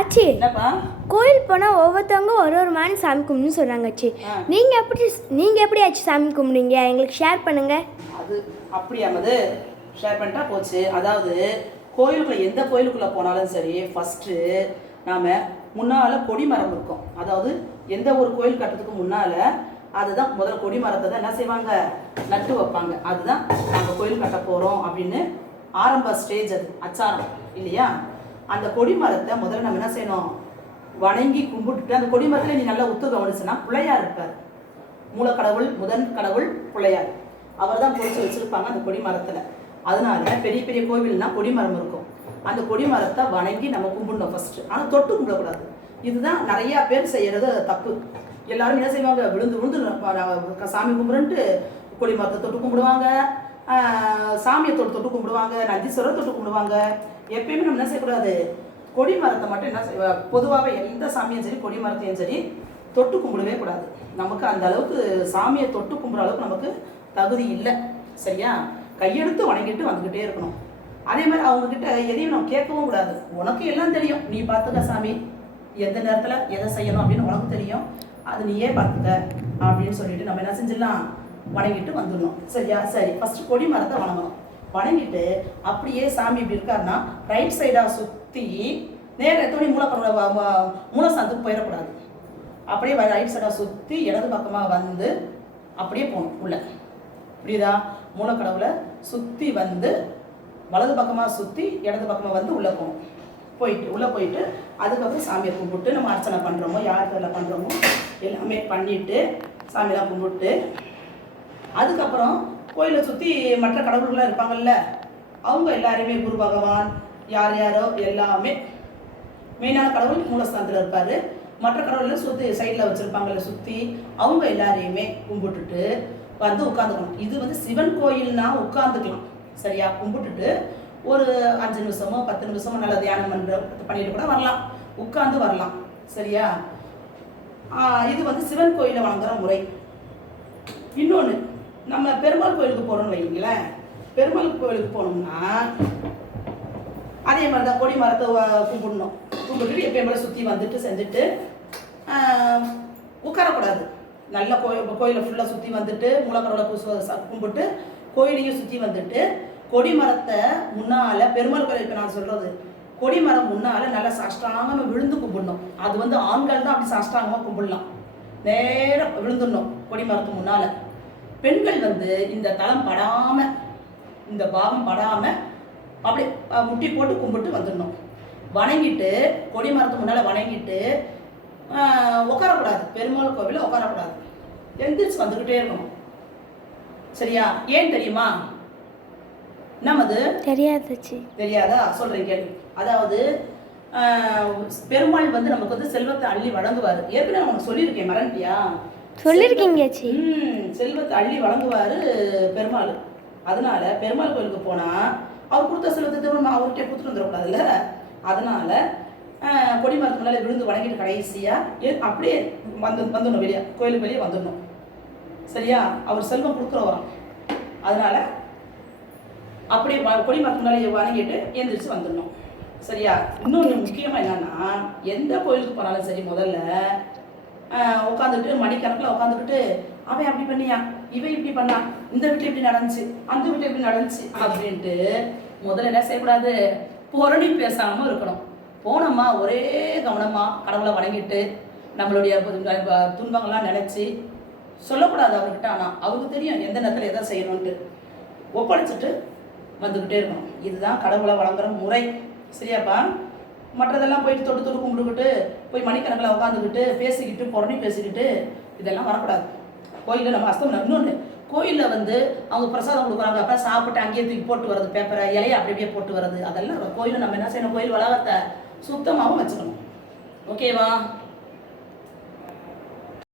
ஆச்சி என்னப்பா? கோயில் போனால் ஒவ்வொருத்தவங்க ஒரு ஒரு மாதிரி சாமி கும்பிடுன்னு சொல்கிறாங்க ஆச்சி. நீங்கள் எப்படி நீங்கள் எப்படி ஆச்சு சாமி கும்பிடுங்க எங்களுக்கு ஷேர் பண்ணுங்கள் அது அப்படியாமது ஷேர் பண்ணிட்டா போச்சு. அதாவது கோயிலுக்குள்ள எந்த கோயிலுக்குள்ள போனாலும் சரி ஃபர்ஸ்ட்டு நாம முன்னால கொடி மரம் இருக்கும். அதாவது எந்த ஒரு கோயில் கட்டுறதுக்கு முன்னால அதுதான் முதல்ல கொடி மரத்தை தான் என்ன செய்வாங்க? நட்டு வைப்பாங்க. அதுதான் நாங்கள் கோயில் கட்ட போகிறோம் அப்படின்னு ஆரம்ப ஸ்டேஜ் அது அச்சாரம். இல்லையா? அந்த கொடி மரத்தை முதல்ல நம்ம என்ன செய்யணும்? வணங்கி கும்பிட்டுட்டு அந்த கொடி மரத்தில் நீ நல்லா உத்து கவனிச்சுன்னா பிள்ளையார் இருப்பார். மூலக்கடவுள் முதன் கடவுள் பிள்ளையார். அவர் தான் பொறிச்சு வச்சிருப்பாங்க அந்த கொடிமரத்தில் அதனால பெரிய பெரிய கோவில்னா கொடிமரம் இருக்கும். அந்த கொடிமரத்தை வணங்கி நம்ம கும்பிடணும் ஃபர்ஸ்ட் ஆனால் தொட்டு கும்பிடக்கூடாது. இதுதான் நிறைய பேர் செய்யறது தப்பு. எல்லாரும் என்ன செய்வாங்க? விழுந்து விழுந்து சாமி கும்பிடுன்ட்டு கொடிமரத்தை தொட்டு கும்பிடுவாங்க. சாமியை தொட்டு தொட்டு கும்பிடுவாங்க நந்தீஸ்வரர் தொட்டு கும்பிடுவாங்க. எப்பயுமே நம்ம என்ன செய்யக்கூடாது? கொடி மரத்தை மட்டும் என்ன செய்வ பொதுவாகவே எந்த சாமியும் சரி கொடி மரத்தையும் சரி தொட்டு கும்பிடவே கூடாது. நமக்கு அந்த அளவுக்கு சாமியை தொட்டு கும்பிட்ற அளவுக்கு நமக்கு தகுதி இல்லை. சரியா? கையெடுத்து வணங்கிட்டு வந்துக்கிட்டே இருக்கணும். அதே மாதிரி அவங்கக்கிட்ட எதையும் நம்ம கேட்கவும் கூடாது. உனக்கு எல்லாம் தெரியும். நீ பார்த்துக்க சாமி. எந்த நேரத்தில் எதை செய்யணும் அப்படின்னு உனக்கு தெரியும். அது நீயே பார்த்துக்க அப்படின்னு சொல்லிட்டு நம்ம என்ன செஞ்சிடலாம்? வணங்கிட்டு வந்துடணும். சரியா? சரி ஃபர்ஸ்ட் கொடி மரத்தை வணங்கணும். வணங்கிட்டு அப்படியே சாமி இப்படி இருக்காருன்னா ரைட் சைடாக சுற்றி நேர துணி மூலக்கடவுள மூலஸ்தானத்துக்கு போயிடக்கூடாது. அப்படியே ரைட் சைடாக சுற்றி இடது பக்கமாக வந்து அப்படியே போகணும் உள்ள. புரியுதா? மூலக்கடவுளை சுற்றி வந்து வலது பக்கமாக சுற்றி இடது பக்கமாக வந்து உள்ளே போகணும். போயிட்டு உள்ளே போயிட்டு அதுக்கப்புறம் சாமியை கும்பிட்டு நம்ம அர்ச்சனை பண்ணுறோமோ யார் பேரில் பண்ணுறோமோ எல்லாமே பண்ணிவிட்டு சாமியெல்லாம் கும்பிட்டு அதுக்கப்புறம் கோயிலை சுற்றி மற்ற கடவுள்களாம் இருப்பாங்கல்ல அவங்க எல்லாருமே குரு பகவான் யார் யாரோ எல்லாமே மெயினான கடவுள் மூலஸ்தானத்தில் இருப்பார். மற்ற கடவுளில் சுற்றி சைடில் வச்சுருப்பாங்கல்ல சுற்றி அவங்க எல்லாரையுமே கும்பிட்டுட்டு வந்து உட்காந்துக்கணும் இது வந்து சிவன் கோயில்னா உட்காந்துக்கலாம் சரியா? கும்பிட்டுட்டு ஒரு அஞ்சு நிமிஷமோ பத்து நிமிஷமோ நல்லா தியானம் பண்ணுற பண்ணிட்டு கூட வரலாம். உட்காந்து வரலாம் சரியா? இது வந்து சிவன் கோயிலில் வணங்குற முறை. இன்னொன்று நம்ம பெருமாள் கோயிலுக்கு போகிறோம்னு வைங்களேன் பெருமாள் கோயிலுக்கு போனோம்னா அதே மாதிரி தான் கொடி மரத்தை கும்பிடணும். கும்பிட்டுட்டு எப்பயும் போல சுற்றி வந்துட்டு செஞ்சுட்டு உட்காரக்கூடாது. நல்ல கோயில் கோயிலை ஃபுல்லாக சுற்றி வந்துட்டு மூலக்கரோட பூச கும்பிட்டு கோயிலையும் சுற்றி வந்துட்டு கொடி மரத்தை முன்னால் பெருமாள் கோயில் இப்போ நான் சொல்கிறது கொடி மரம் முன்னால் நல்லா சாஷ்டாங்கமாக விழுந்து கும்பிடணும். அது வந்து ஆண்கள் தான் அப்படி சாஷ்டாங்கமாக கும்பிடலாம். நேராக விழுந்துடணும் கொடி மரத்து முன்னால். பெண்கள் வந்து இந்த தளம் படாமல் இந்த பாகம் படாமல் அப்படி முட்டி போட்டு கும்பிட்டு வந்துடணும். வணங்கிட்டு கொடி மரத்து முன்னால் வணங்கிட்டு உட்காரக்கூடாது பெருமாள் கோவிலில் உட்காரக்கூடாது எந்திரிச்சு வந்துக்கிட்டே இருக்கணும். சரியா? ஏன் தெரியுமா? நமது தெரியாதாச்சு தெரியாதா? சொல்றேன் கேள்வி அதாவது பெருமாள் வந்து நமக்கு வந்து செல்வத்தை அள்ளி வழங்குவார். ஏற்கனவே உனக்கு சொல்லியிருக்கேன் மறந்துட்டியா? ம் செல்வத்தை அள்ளி வழங்குவாரு பெருமாள். அதனால பெருமாள் கோயிலுக்கு போனா அவர் கொடுத்த செல்வத்தை திரும்ப அவர்கிட்ட கொடுத்துட்டு வந்துடக்கூடாதுல்ல அதனால கொடி மரத்து முன்னால விழுந்து வணங்கிட்டு கடைசியா அப்படியே வந்து வந்துடணும் வெளியே கோயிலுக்கு வெளியே வந்துடணும். சரியா? அவர் செல்வம் கொடுக்குறவராம். அதனால அப்படியே கொடி மரத்து முன்னாலே வணங்கிட்டு எந்திரிச்சு வந்துடணும். சரியா? இன்னொன்று முக்கியமாக என்னன்னா எந்த கோயிலுக்கு போனாலும் சரி முதல்ல உட்காந்துட்டு மணிக்கணக்கில் உட்காந்துக்கிட்டு அவன் அப்படி பண்ணியா? இவன் இப்படி பண்ணா? இந்த வீட்டில் இப்படி நடந்துச்சு அந்த வீட்டில் இப்படி நடந்துச்சு அப்படின்ட்டு முதல்ல என்ன செய்யக்கூடாது? புரணி பேசாமல் இருக்கணும். போனோமா ஒரே கவனமாக கடவுளை வணங்கிட்டு நம்மளுடைய துன்பங்கள்லாம் நினச்சி சொல்லக்கூடாது அவர்கிட்ட. ஆனால் அவருக்கு தெரியும் எந்த நேரத்தில் எதை செய்யணும்ட்டு ஒப்படைச்சிட்டு வந்துக்கிட்டே இருக்கணும். இதுதான் கடவுளை வழங்குற முறை. சரியாப்பா? மற்றதெல்லாம் போயிட்டு தொட்டு தொட்டு கும்பிட்டுக்கிட்டு போய் மணிக்கணக்கில் உட்காந்துக்கிட்டு பேசிக்கிட்டு புறணி பேசிக்கிட்டு இதெல்லாம் வரக்கூடாது. கோயிலில் நம்ம அஸ்தம் இன்னொன்று கோயிலில் வந்து அவங்க பிரசாதம் கொடுக்குறாங்க. அப்போ சாப்பிட்டு அங்கேயே தூக்கி போட்டு வர்றது பேப்பரை இலையை அப்படி அப்படியே போட்டு வர்றது. அதெல்லாம் கோயிலில் நம்ம என்ன செய்யணும்? கோயில் வளாகத்தை சுத்தமாகவும் வச்சுக்கணும். ஓகேவா